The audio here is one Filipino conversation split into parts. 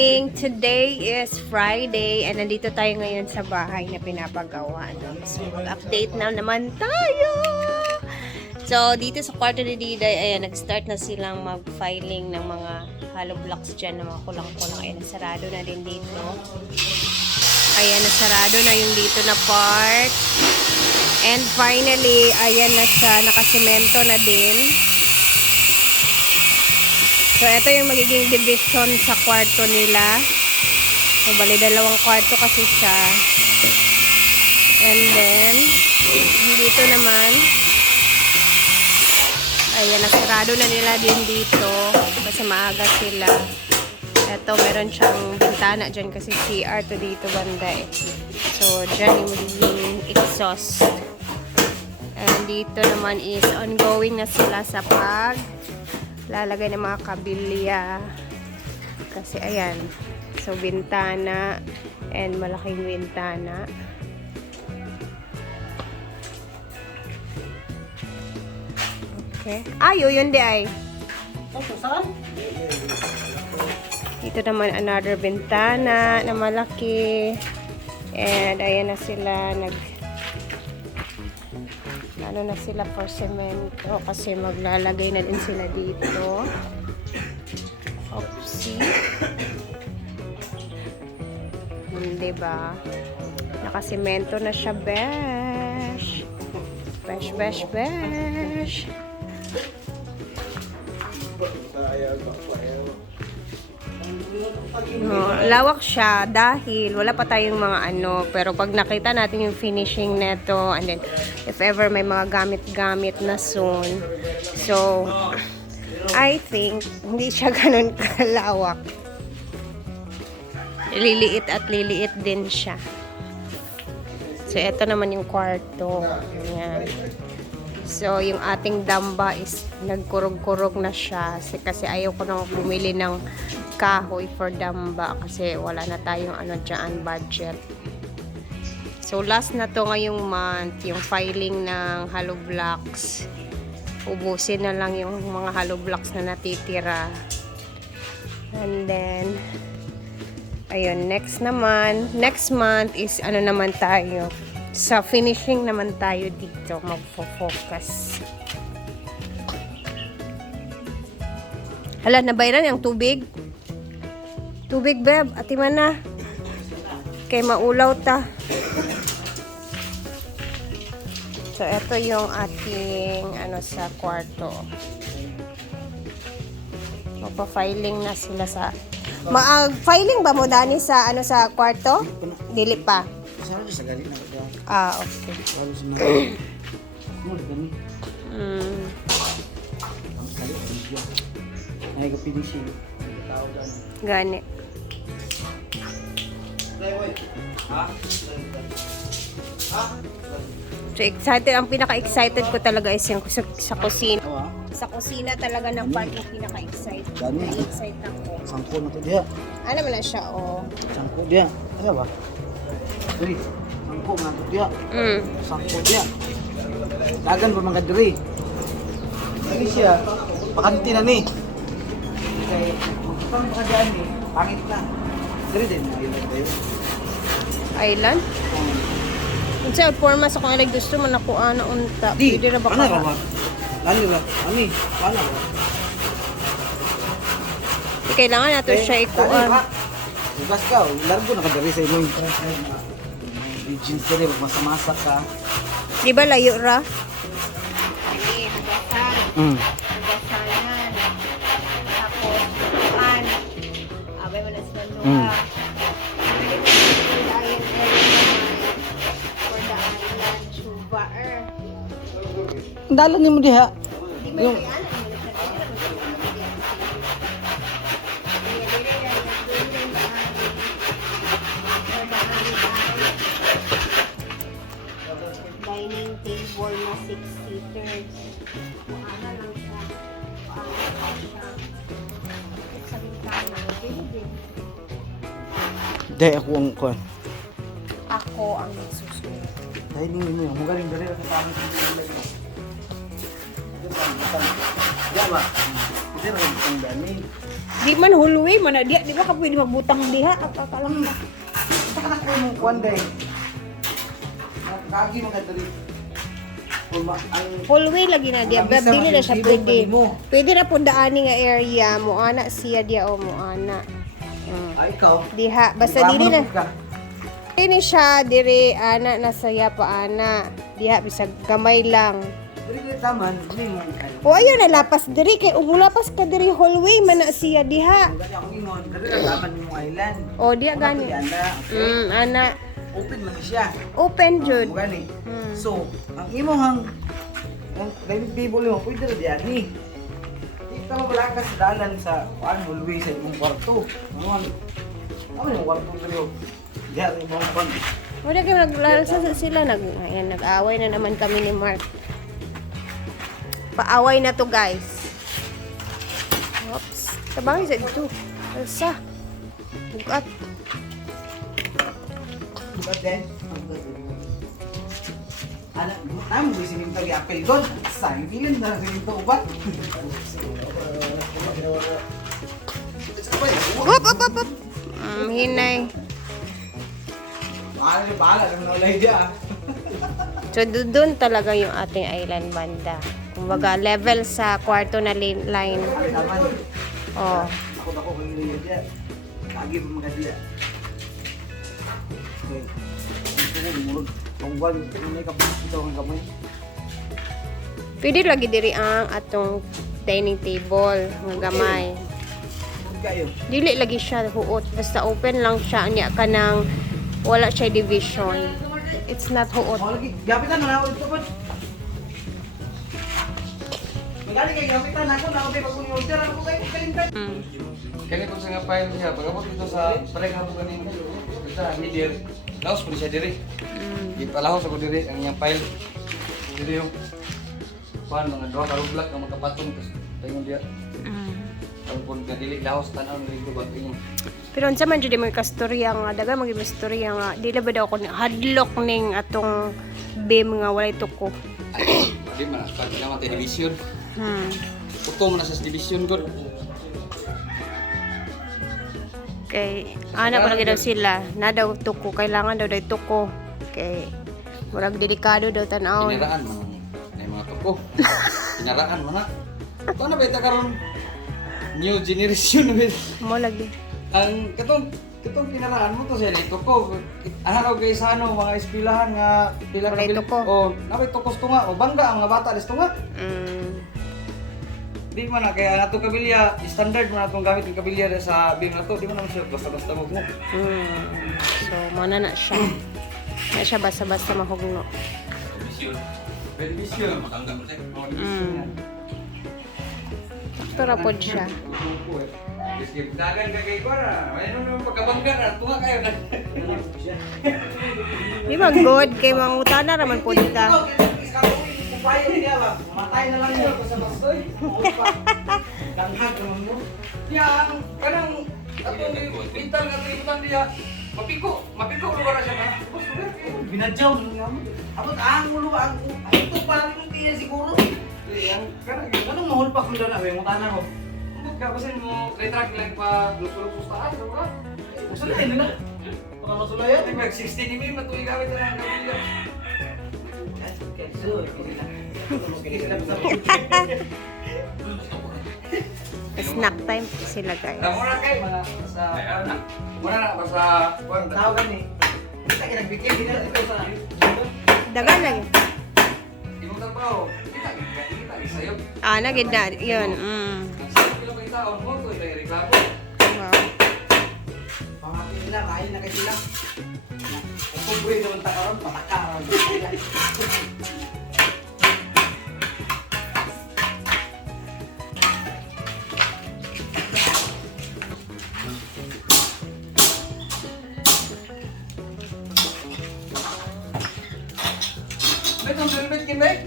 Today is Friday and nandito tayo ngayon sa bahay na pinapagawa. So, mag-update na naman tayo! So, dito sa kwarto ni Diday, ayan, nag-start na silang mag-filing ng mga hollow blocks dyan, ng mga kulang-kulang. Ayan, nasarado na din dito. Ayan, nasarado na yung dito na part. And finally, ayan na siya, nakasemento na din. So, ito yung magiging division sa kwarto nila. So, bali, dalawang kwarto kasi siya. And then, dito naman, ayan, nasarado na nila din dito. Kasi maaga sila. Ito, meron siyang bintana dyan kasi CR to dito banda eh. So, dyan yung magiging exhaust. And dito naman is ongoing na sila sa lalagay ng mga kabilya kasi ayan, so bintana and malaking bintana. Okay, yun di ay dito naman another bintana na malaki and ayan na sila ano na sila for cemento kasi maglalagay na din sila dito. Oopsie. Diba? Nakasemento na siya, besh. Besh, besh, besh. No, lawak siya dahil wala pa tayong mga pero pag nakita natin yung finishing neto and then if ever may mga gamit-gamit na soon, so I think hindi siya ganun kalawak, liliit at liliit din siya. So ito naman yung kwarto. Ayan. So, yung ating damba is nagkurog-kurog na siya kasi ayaw ko nang bumili ng kahoy for damba kasi wala na tayong dyan budget. So, last na to ngayong month, yung filing ng hollow blocks. Ubusin na lang yung mga hollow blocks na natitira. And then, ayun, next month is naman tayo. Sa finishing naman tayo dito magfo-focus. Hala, nabayran yung tubig. Tubig, beb. Atiman na. Kay maulaw ta. So, ito yung ating sa kwarto. Magpa-filing na sila sa... Mag-filing ba mo, Dani, sa sa kwarto? Dili pa. Okay. Gani. So excited, ang pinaka-excited ko talaga is yung sa kusina. Sa kusina talaga ng part yung pinaka-excited. Na-excite ako. Sangko na to diya. Ano man na siya, Sangko diya. Ano ba? Diri. Sangko na to diya. Sangko diya. Dagan ba mga diri? Diri siya. Pakanti na ni. Kay pang pakadaan ni. Pangit na. Diri din. Island? Unsa forma sa kung alay gusto man ako unta. Di. Pwede ra ba Ano ba? Lalo ba? Ani? Paano ba? Di kailangan nato siya ikuan. Bukas ka, largo na kadari sa imong jeans dere masa-masa ka. Di ba layo ra? Hagasan. Tapos pan. Abay man sa luha. Dalan nimo diha. Yung dining table na 6-seaters. Ano lang siya. Sa bintana. Dahil ako ang kuhan. Ako ang susunod. Dahil ninyo mo, magaling dali sa pangit ng ilay mo. Diyan ba? Hindi rin itong dami. Di man hallway man na di ba ka pwede magbutang diha akalang na. Saka na ko yung kuwan day. Kagi mga diri. Ang Hallway lagi na diya. Ang isa Dili na siya makikibog pwede. mo. Pwede na po daani nga area mo ana siya diya o mo ana. ikaw. Diha basta dili na. Dili siya dire ana nasaya pa ana. Diha bisag gamay lang. Dili taman, dili mo. O ayun nalapas diri kay umulapas ka diri hallway man na siya diha. Gani akong ingon, dili taman yung island. O diha gani. Ana Open man siya. open jud. Mo gani. So, ang imong ang living table mo pwede ra diyan ni. Kita mo wala ka sa dalan sa kuan hallway sa imong kwarto. Ano yung kwarto dito? Diyan yung mga kuan. Wala kayo naglalasa sila ayan, nag-away na naman kami ni Mark. Paaway na to guys. Oops. Tabangay sa ito. Alsa. Bukat. But then, ano mo sining tagi apel doon? Sayang bilin na sining to upat. Up. Hinay. Bahala naman na ulay diya. So, doon talaga yung ating island banda. Kumbaga, level sa kwarto na line. Ay naman. Oh. Ako kung ulay diya. Lagi pa mga diya. Okay. Ito na, murag. Kung wag, may kapulis ito ang kamay. Pwede lagi diri ang atong dining table. Nga gamay. Kayo. Dili lagi siya huot. Basta open lang siya. Anya ka ng wala siya division. It's not huot. Mau lagi, gapitan na ako ito po. Magaling kay gapitan ako na ako pag order ako kay kalimtan. Kani po sa nga file niya, pagkapot dito sa pareha po ganin sa media, laos po siya diri. Ipalahos ako diri ang iyang file. Diri yung pan mga duha ka rublak ang magkapatong tapos tayo dia. Ang pun nga dili lahos tanaw ni ko ba inyo. Pero unsa man jud may kastorya nga daga maging istorya nga dili ba daw ko hadlok ning atong beam nga walay tuko. Di man sa naman television. Puto mo na sa television ko. Kay ana pa lagi daw sila na daw tuko kailangan daw day tuko. Kay murag delikado daw tan-awon. Pinaraan mo na mga tuko. Pinaraan mo na. Ito na beta karon new generation na beta. Mo lagi. Ang katong pinaraan mo to siya nito ko. Ano raw kay sa ano mga eskwelahan nga pila Walay tuko. O nabay tukos tunga o bangga ang mga bata des tunga. Di man na kaya nato kabilya standard mo natong gamit ng kabilya sa bim na to di man naman siya basta-basta magmo. So mo na siya. Na siya basta-basta mahugno. Television matanda mo tayo. Tura pod siya. Dagan ka kay Cora. Ayun naman pagkabangga na tunga kayo na. Di ba good kay mangutana raman pod ta. Kumpayo niya ba? Matay na lang siya sa bastoy. Danghag naman mo. Ya, kanang atong pintal nga tibutan dia. Mapiko lugar na siya na. Binadyaw niya mo. Abot ang ulo ang ito parang hindi niya siguro. Yang kanang Anong mahulpak mo doon abe mo tanah ko? ka basin mo retract lang pa lusulok sa taas, ba? Masulay na. Para masulayan. Di ba 16 ni na tuloy gamit na ang kabila. Snack time sila guys. Mura kay mga sa ano? Mura na ba sa kuan? Tawagan ni. Kita nagbigay dito dito sa Dagan lagi. Imong trabaho. Kita sayo. Nagid na yun. Kilo pa itaon mo to ilay reklamo. Wow. pamati nila, kain na kay sila. Kung buhay naman takaroon, patakaroon. Betul betul kin baik.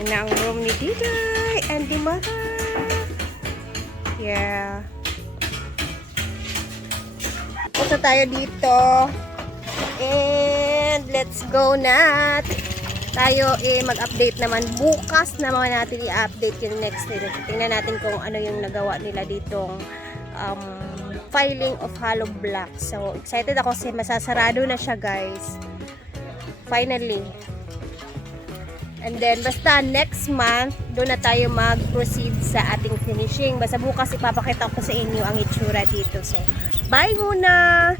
Yan na ang room ni Diday and ni butter. Yeah. Punta tayo dito. And let's go na. Tayo mag-update naman. Bukas naman natin i-update yung next day. Tingnan natin kung ano yung nagawa nila ditong filing of hollow block. So, excited ako kasi masasarado na siya, guys. Finally. And then, basta next month, doon na tayo mag-proceed sa ating finishing. Basta bukas ipapakita ko sa inyo ang itsura dito. So, bye muna!